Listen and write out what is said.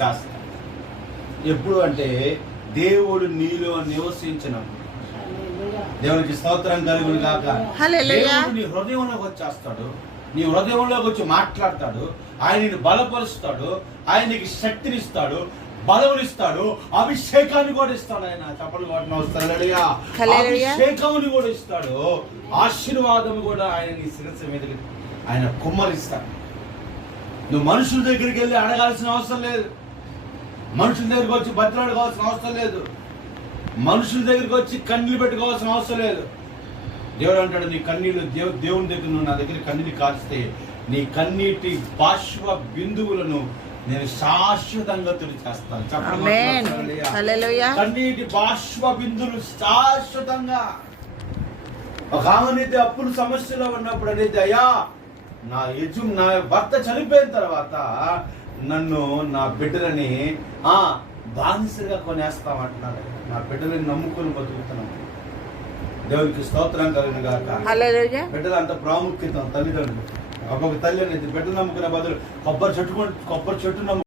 చేస్తాడు. ఎప్పుడు అంటే దేవుడు నీలో నివసించినప్పుడు. దేవునికి స్తోత్రం కలుగును గాక. దేవుడు నీ హృదయంలోకి వచ్చేస్తాడు, నీ హృదయంలోకి వచ్చి మాట్లాడతాడు. ఆయన నిన్ను బలపరుస్తాడు, ఆయన నీకు శక్తినిస్తాడు, బలమునిస్తాడు, అభిషేకాన్ని కూడా ఇస్తాడు. ఆయన చప్పలు కొట్టిన అభిషేకముని కూడా ఇస్తాడు, ఆశీర్వాదము కూడా ఆయన నీ శిరస్సు మీదకి ఆయన కుమ్మరిస్తాడు. నువ్వు మనుషుల దగ్గరికి వెళ్ళి అడగాల్సిన అవసరం లేదు, మనుషుల దగ్గరికి వచ్చి బతిలాడుకోవాల్సిన అవసరం లేదు, మనుషుల దగ్గరికి వచ్చి కన్నీళ్ళు పెట్టుకోవాల్సిన అవసరం లేదు. దేవుడు అంటాడు, నీ కన్నీళ్ళు దేవుని దగ్గర నువ్వు నా దగ్గర కన్నీళ్ళు కాల్స్తే నీ కన్నీటి బాష్ప బిందువులను నేను శాశ్వతంగా తుడిచేస్తాను. కన్నీటి బాష్ప బిందువులు శాశ్వతంగా. ఒక ఆమెనైతే అప్పుల సమస్యలో ఉన్నప్పుడు అనేది, అయ్యా నా భర్త చనిపోయిన తర్వాత నన్ను నా బిడ్డలని బానిసగా కొనేస్తామంటున్నారు. నా బిడ్డలని నమ్ముకొని బతుకుతున్నాను. దేవునికి స్తోత్రం కలుగును గాక. బిడ్డలు అంత ప్రాముఖ్యత తల్లిదండ్రులు. ఒక్కొక్క తల్లి అనేది బిడ్డ నమ్ముకునే బదులు కొబ్బరి చెట్టు నమ్ముకుంటుంది.